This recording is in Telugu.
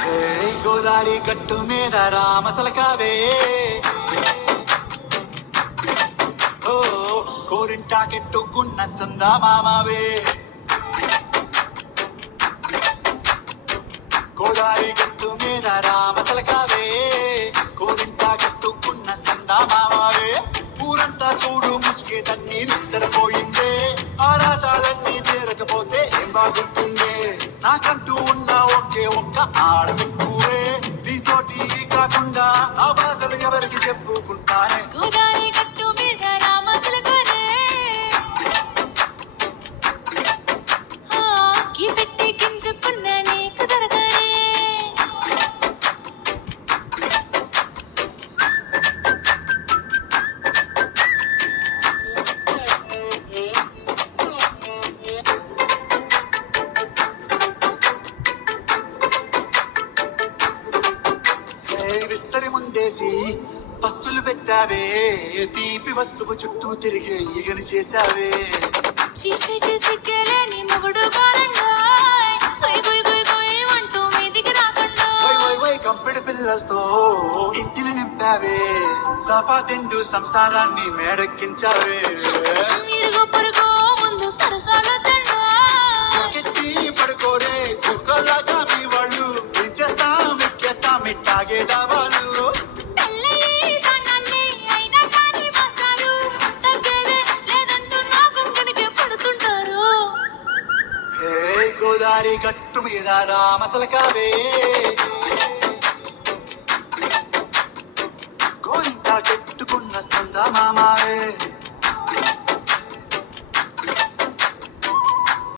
హే గోదారి గట్టు మీద రామసలకావే ఓ కోరింటాకెట్టుకున్న సందా మామావే గోదారి గట్టు మీద రామసలకావే కోరింటాకెట్టుకున్న సందా మామావే ఊరంతా చూడు ముసుగేదన్నీ నిద్రపోయిందే ఆరాటాలన్నీ తీరకపోతే ఏం బాగుంటుందే నాకంటూ ఉన్న ఒకే ఒక్క ఆడదిక్కువే నీతోటి కాకుండా ఆ బాధలు ఎవరికి చెప్పుకుంటానే గోదారి గట్టు మీద రామసలకానే కి పెట్టి గింజుకున్న నీకు దొరకనే విస్తరి ముందేసి పస్తులు పెట్టావే తీపి వస్తువు చుట్టూ తిరిగే ఈగని చేశావే చీచి సిగ్గలేని మొగుడు బాలండా గొయ్ గొయ్ గొయ్ గొయ్ అంటూ మీదికి రాకుండా వై కంపెడి పిల్లలతో ఇంటిని నింపావే సాపా తిండు సంసారాన్ని మేడెక్కించావే ఇరుగు పొరుగు ముందు సరసాల తండా కెట్టి పడుకోరే కుక్కలాగా మీ వాళ్ళు ఏం చేస్తాం ఎక్కేస్తాం ఇట్టాగే దాబాలు పెళ్ళయి సన్నాల్ని అయినా కానీ వస్తారు తగ్గేదే లేదంటూ నా గుండెనికే పడుతుంటారు హే గోదారి గట్టు మీద రామసలకావే